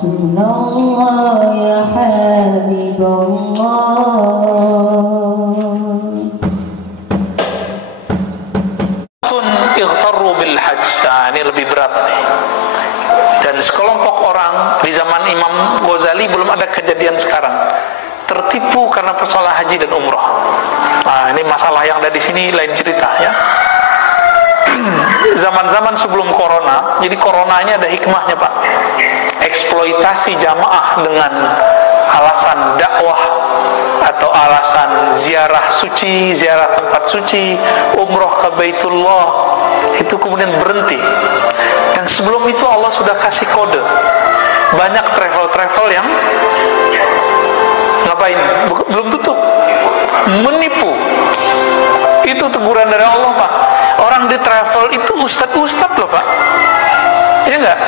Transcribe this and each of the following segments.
Rasulullah ya Habibullah. Ightarru bil hajj. Nah, ini lebih berat nih. Dan sekelompok orang di zaman Imam Ghazali belum ada kejadian sekarang tertipu karena persoalan haji dan umrah. Nah, ini masalah yang ada di sini lain cerita ya. Zaman-zaman sebelum corona, jadi corona ini ada hikmahnya Pak. Eksploitasi jamaah dengan alasan dakwah atau alasan ziarah suci, ziarah tempat suci, umroh ke Baitullah, itu kemudian berhenti. Dan sebelum itu Allah sudah kasih kode. Banyak travel-travel yang ngapain? Belum tutup, menipu. Itu teguran dari Allah Pak. Orang di travel itu ustadz-ustadz loh Pak. Iya enggak?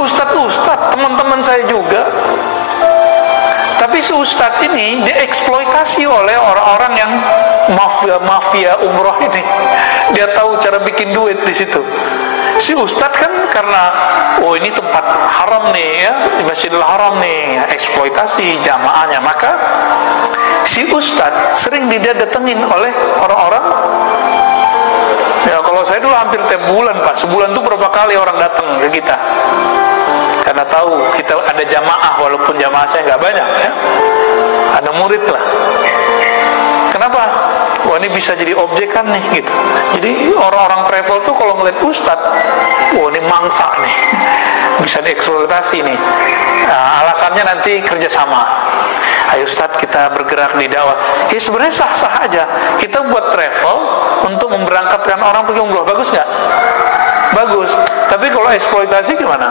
Ustadz-ustadz, teman-teman saya juga. Tapi si ustadz ini dieksploitasi oleh orang-orang yang mafia umroh ini. Dia tahu cara bikin duit di situ. Si ustadz kan karena ini tempat haram nih ya, Masjidil Haram nih, eksploitasi jamaahnya, maka si ustadz sering didatengin oleh orang-orang. Ya kalau saya dulu hampir tiap bulan Pak, sebulan tuh berapa kali orang datang ke kita, karena tahu kita ada jamaah, walaupun jamaah saya nggak banyak ya, ada murid lah. Kenapa? Wah ini bisa jadi objekan nih gitu. Jadi orang-orang travel tuh kalau ngeliat ustadz, wah ini mangsa nih, bisa dieksploitasi nih. Nah, alasannya nanti kerjasama. Ayo Ustadz kita bergerak di dakwah. Ya sebenarnya sah-sah aja. Kita buat travel untuk memberangkatkan orang pergi umroh, bagus nggak? Bagus. Tapi kalau eksploitasi gimana?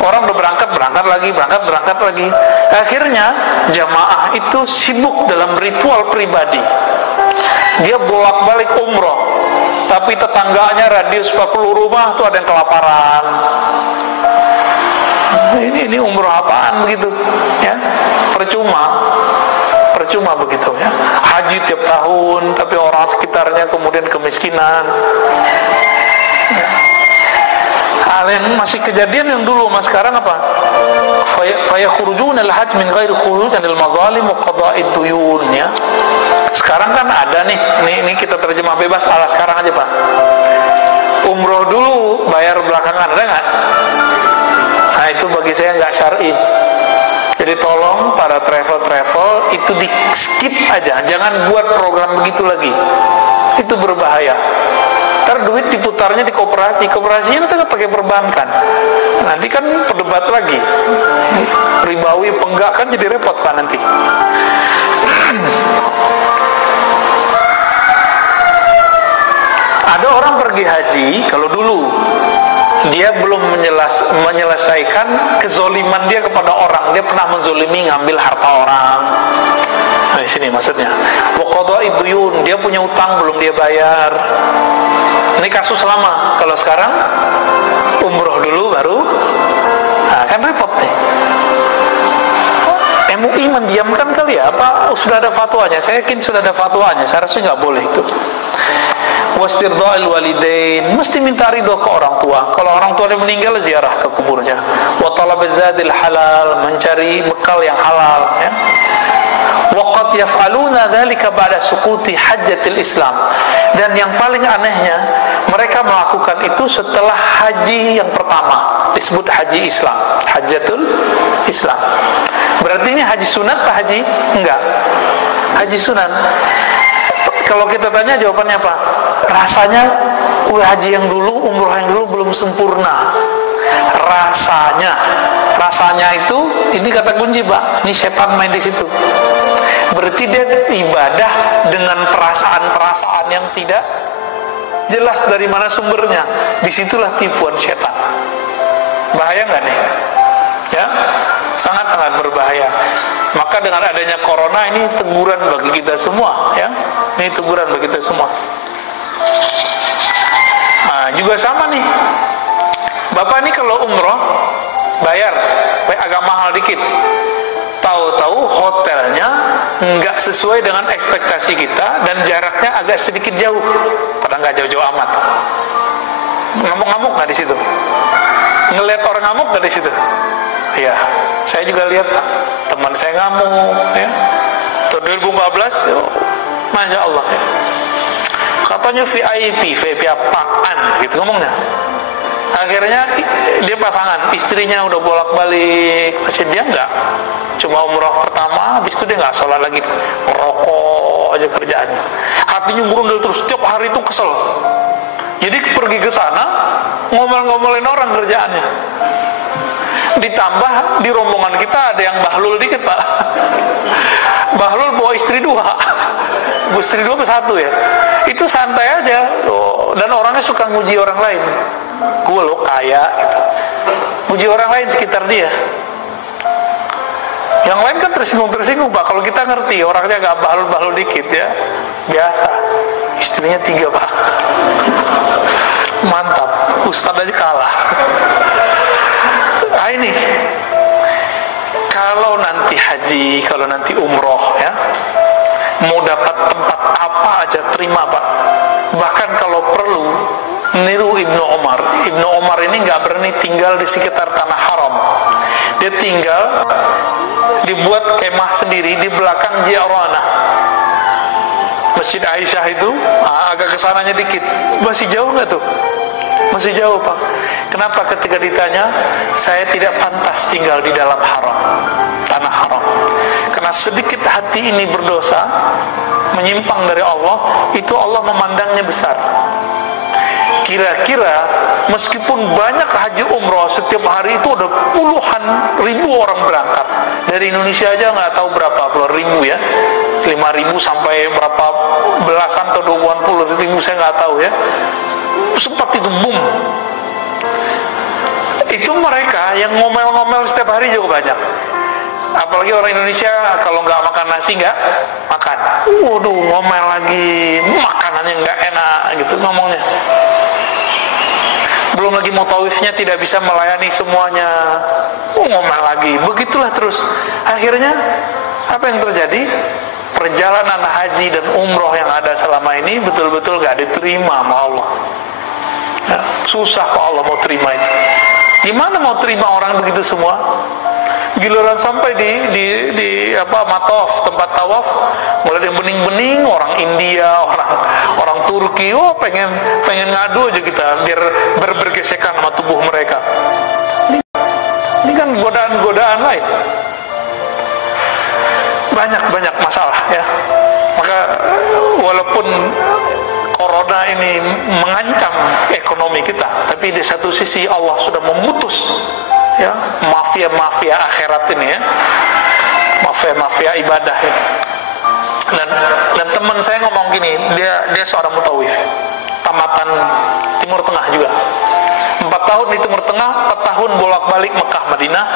Orang udah berangkat lagi. Akhirnya jamaah itu sibuk dalam ritual pribadi. Dia bolak-balik umroh, tapi tetangganya radius 40 rumah tuh ada yang kelaparan. Ini umroh apaan begitu? Ya, percuma begitu ya. Haji tiap tahun, tapi orang sekitarnya kemudian kemiskinan. Ya. Hal yang masih kejadian yang dulu, mas sekarang apa? Fayakhurujuna al-hajj min ghairi khuruj anil mazalim wa qada'id duyun ya. Sekarang kan ada nih, ini kita terjemah bebas ala sekarang aja Pak. Umroh dulu, bayar belakangan, ada nggak? Nah itu bagi saya nggak syar'i. Jadi tolong para travel itu di skip aja, jangan buat program begitu lagi. Itu berbahaya. Ntar duit diputarnya di kooperasinya nanti pakai perbankan. Nanti kan berdebat lagi, ribawi penggak kan jadi repot Pak nanti. Ada orang pergi haji, kalau dulu dia belum menyelesaikan kezoliman dia kepada orang, dia pernah menzolimi, ngambil harta orang. Nah, di sini maksudnya. Wa qada'id duyun, dia punya utang belum dia bayar. Ini kasus lama. Kalau sekarang umroh dulu baru, nah, kan repot nih. MUI mendiamkan kali ya? Apa sudah ada fatwanya? Saya yakin sudah ada fatwanya. Seharusnya nggak boleh itu. Wastirda'il walidain, mesti minta ridho ke orang tua. Kalau orang tua dia meninggal, ziarah ke kuburnya. Wa talabaz zadil halal, mencari bekal yang halal ya. Wa qad yaf'aluna dzalika ba'da suquti hajjatil Islam. Dan yang paling anehnya, mereka melakukan itu setelah haji yang pertama, disebut haji Islam, Hajjatul Islam. Berarti ini haji sunat atau haji? Enggak. Haji sunat. Kalau kita tanya jawabannya apa? Rasanya haji yang dulu, umroh yang dulu belum sempurna. Rasanya itu, ini kata kunci Pak. Ini setan main di situ. Berarti dia ibadah dengan perasaan-perasaan yang tidak jelas dari mana sumbernya. Disitulah tipuan setan. Bahaya nggak nih? Ya, sangat-sangat berbahaya. Maka dengan adanya corona ini teguran bagi kita semua, ya. Ini teguran bagi kita semua. Nah, juga sama nih. Bapak ini kalau umroh bayar agak mahal dikit. Tahu-tahu hotelnya nggak sesuai dengan ekspektasi kita dan jaraknya agak sedikit jauh, padahal nggak jauh-jauh amat. Ngamuk-ngamuk nggak di situ? ngelihat orang ngamuk gak di situ? Iya, saya juga lihat teman saya ngamuk ya. Tahun 2014, Masya Allah ya. Katanya VIP apaan gitu ngomongnya. Akhirnya dia pasangan, istrinya udah bolak-balik, masih dia enggak. Cuma umroh pertama, habis itu dia enggak sholat lagi, merokok aja kerjaannya. Hatinya berundel terus, setiap hari itu kesel. Jadi pergi ke sana, ngomel-ngomelin orang kerjaannya. Ditambah di rombongan kita ada yang bahlul dikit Pak. Bahlul bawa istri 2, istri 2 satu ya. Itu santai aja, dan orangnya suka nguji orang lain. Gue lo kaya gitu, nguji orang lain sekitar dia. Yang lain kan tersinggung Pak. Kalau kita ngerti orangnya gak bahlul dikit ya, biasa. Istrinya 3 Pak. Mantap, Ustadz aja kalah. Nah ini, kalau nanti haji, kalau nanti umroh ya, mau dapat tempat apa aja terima Pak. Bahkan kalau perlu niru Ibnu Umar. Ibnu Umar ini gak berani tinggal di sekitar tanah haram. Dia tinggal, dibuat kemah sendiri di belakang Ji'ranah, Masjid Aisyah itu. Agak kesananya dikit. Masih jauh gak tuh? Masih jauh Pak. Kenapa ketika ditanya, saya tidak pantas tinggal di dalam haram, tanah haram? Karena sedikit hati ini berdosa, menyimpang dari Allah, itu Allah memandangnya besar. Kira-kira meskipun banyak haji umroh setiap hari itu ada puluhan ribu orang berangkat dari Indonesia aja, nggak tahu berapa puluh ribu ya, 5.000 sampai berapa belasan atau 20 ribu saya nggak tahu ya. Sempat itu boom. Itu mereka yang ngomel-ngomel setiap hari juga banyak. Apalagi orang Indonesia kalau nggak makan nasi nggak makan. Waduh, ngomel lagi, makanannya nggak enak gitu ngomongnya. Belum lagi mau tawifnya tidak bisa melayani semuanya, ngomel lagi. Begitulah terus. Akhirnya apa yang terjadi? Perjalanan haji dan umroh yang ada selama ini betul-betul gak diterima sama Allah ya, susah kok Allah mau terima itu. Gimana mau terima orang begitu semua? Giliran sampai di Matof, tempat tawaf, mulai yang bening-bening orang India, orang Turki, pengen ngadu aja kita biar bergesekan sama tubuh mereka. Ini kan godaan-godaan lain. Banyak masalah ya. Maka walaupun corona ini mengancam ekonomi kita, tapi di satu sisi Allah sudah memutus ya mafia akhirat ini ya, mafia ibadah ini. Dan teman saya ngomong gini, dia seorang mutawif, tamatan Timur Tengah juga, 4 tahun di Timur Tengah, 4 tahun bolak-balik Mekah, Madinah,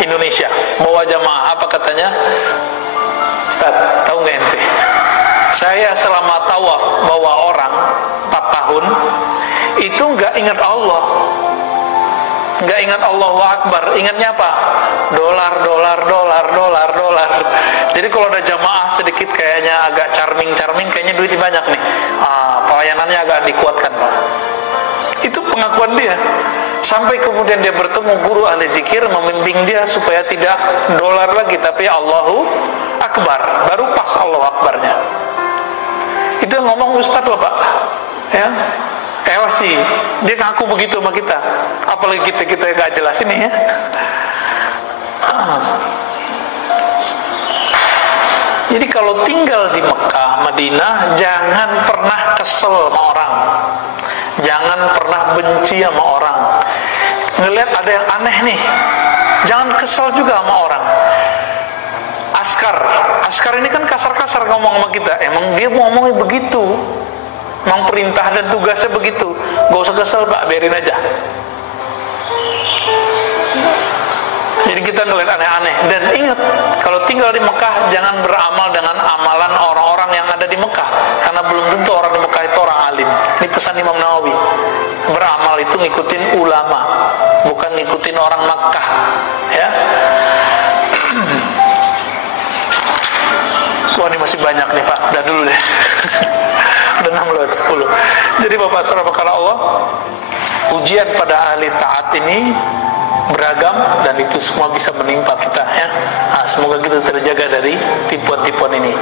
Indonesia, bawa jamaah. Apa katanya? Ustaz, tahu nggak ente? Saya selama tawaf bawa orang 4 tahun itu nggak ingat Allah, nggak ingat Allahu Akbar, ingatnya apa? Dolar. Jadi kalau ada jamaah sedikit kayaknya agak charming, kayaknya duitnya banyak nih. Pelayanannya agak dikuatkan Pak. Itu pengakuan dia. Sampai kemudian dia bertemu guru ahli zikir membimbing dia supaya tidak dolar lagi tapi Allahu Akbar. Baru pas Allahu Akbarnya. Itu yang ngomong Ustadz loh Pak. Ya. Sih, dia ngaku begitu sama kita. Apalagi kita gak jelas ini ya. Jadi kalau tinggal di Mekah, Madinah, jangan pernah kesel sama orang, jangan pernah benci sama orang. Ngelihat ada yang aneh nih, jangan kesel juga sama orang. Askar ini kan kasar-kasar ngomong sama kita. Emang dia mau ngomongnya begitu, emang perintah dan tugasnya begitu. Gak usah kesel Pak, biarin aja. Jadi kita ngeliat aneh-aneh. Dan ingat, kalau tinggal di Mekah jangan beramal dengan amalan orang-orang yang ada di Mekah, karena belum tentu orang di Mekah itu orang alim. Ini pesan Imam Nawawi. Beramal itu ngikutin ulama, bukan ngikutin orang Mekah. Ya. Wah, ini masih banyak nih Pak. Udah dulu deh. Udah 6 lewat 10. Jadi Bapak Saudara Allah, Ujian pada ahli taat ini beragam, dan itu semua bisa menimpa kita ya. Semoga kita terjaga dari tipuan-tipuan ini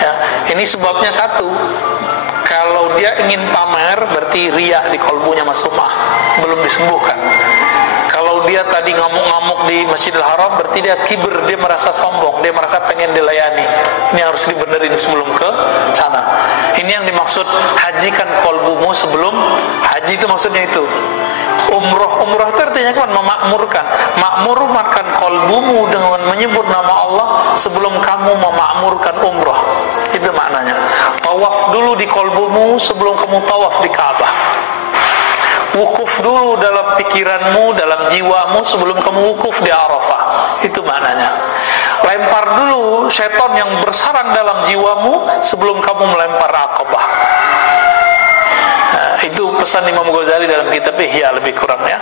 ya. Ini sebabnya satu, kalau dia ingin pamer berarti riya di kolbunya masumah, belum disembuhkan. Kalau dia tadi ngamuk-ngamuk di Masjidil Haram berarti dia kibir, dia merasa sombong, dia merasa pengen dilayani. Ini harus dibenerin sebelum ke sana. Ini yang dimaksud hajikan kolbumu sebelum haji, itu maksudnya itu. Umroh itu artinya kan memakmurkan. Makmurkan kolbumu dengan menyebut nama Allah sebelum kamu memakmurkan umroh. Itu maknanya. Tawaf dulu di kolbumu sebelum kamu tawaf di Ka'bah. Wukuf dulu dalam pikiranmu, dalam jiwamu sebelum kamu wukuf di Arafah. Itu maknanya. Lempar dulu setan yang bersarang dalam jiwamu sebelum kamu melempar Aqabah. Itu pesan Imam Ghazali dalam kitab Ihya, lebih kurang ya.